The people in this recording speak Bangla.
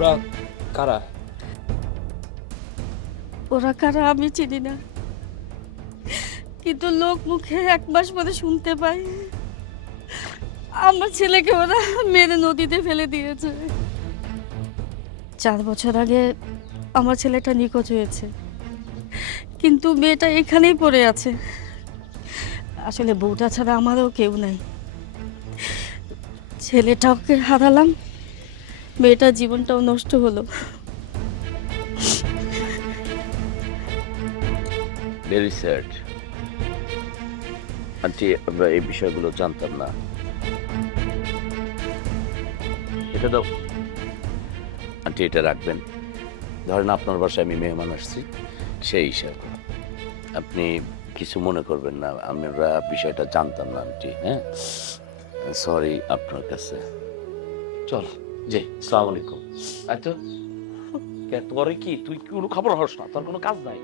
ওরা কারা? ওরা কারা আমি চিনি না, কিন্তু লোক মুখে 1 মাস পরে শুনতে পাই আমার ছেলেকে ওরা মেরে নদীতে ফেলে দিয়েছে। 4 বছর আগে আমার ছেলেটা নিখোঁজ হয়েছে, কিন্তু মেয়েটা এখানেই পড়ে আছে। আসলে বউটা ছাড়া আমারও কেউ নাই। ছেলেটাকে হারালাম, মেয়েটার জীবনটাও নষ্ট হলো। ভেরি স্যাড আন্টি, আমরা এই বিষয়গুলো জানতাম না। এটা দাও আন্টি, এটা রাখবেন। ধরেন আপনার বাসায় আমি মেহমান আসছি, সেই হিসাবে আপনি কিছু মনে করবেন না, আমরা বিষয়টা জানতাম না আন্টি। হ্যাঁ, সরি আপনার কাছে। চল জি, আসসালামু আলাইকুম। আচ্ছা তোরে কি, তুই কোনো খবর হস না? তোর কোনো কাজ নাই?